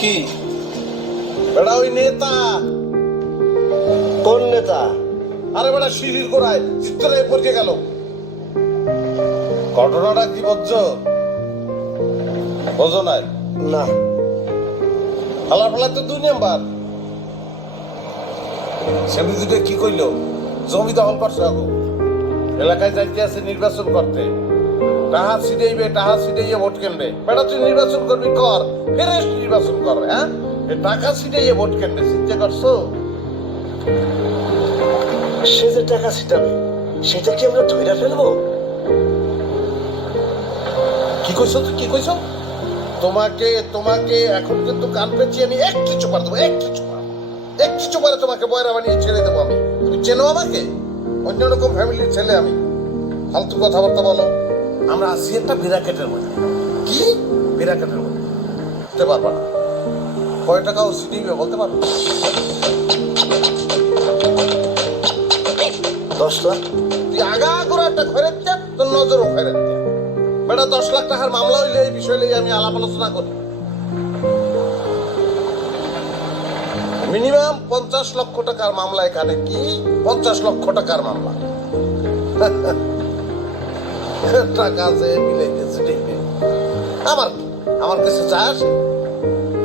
কি বেটা ওই নেতা? কোন নেতা? আরে বেটা সিঁড়ির গোড়ায় চিত্রে পড়ে গেল। ঘটনাটা কি বুঝছো? বোঝো নাই? না। ফালা ফালা তো 2 নাম্বার। সেমি দুটো কি কইলো? জমি দখল করছে আগো। এলাকায় যাইতে আছে নির্বাচন করতে। টাহা ছিটাইয়ে ভোট কেনবে। বেটা তুই নির্বাচন করবি কর, ফেরেস নির্বাচন কর। হ্যাঁ, টাকা ছিটাইয়ে ভোট কেনবে, চিন্তা করছো? সে যে টাকা ছিটাবে সেটা কি আমরা ধরে ফেলবো? কি কইছো তুই, কি কইছো? তোমাকে তোমাকে এখন কিন্তু কান পেঁচিয়ে আমি একটি চোপার দেবো, একটি চোপারে তোমাকে বয়রা বানিয়ে ছেড়ে দেবো আমি। তুমি চেনো আমাকে? অন্যরকম ফ্যামিলির ছেলে আমি। ফালতু কথাবার্তা বলো। আমরা আছি একটা বিরাকেটের মধ্যে। কি বিরাকেটের মধ্যে? বুঝতে পারবা না। কয় টাকা ও সিডিবে বলতে পারবো? 10 লাখ। তুই আগা করে একটা খয়রাত দে, তোর নজরও খয়রাত দে। বেটা 10 লাখ টাকার মামলা হইলে এই বিষয় নিয়ে আমি আলাপ আলোচনা করি। মিনিমাম 50 লক্ষ টাকার মামলা এখানে। কি 50 লক্ষ টাকার মামলা? টাকা আছে মিলে গেছে দেখবে। আমার কাছে যায় আসে?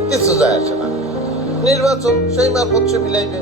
কিছু যায় আসে না। নির্বাচন সেই মারফত সে মিলাইবে।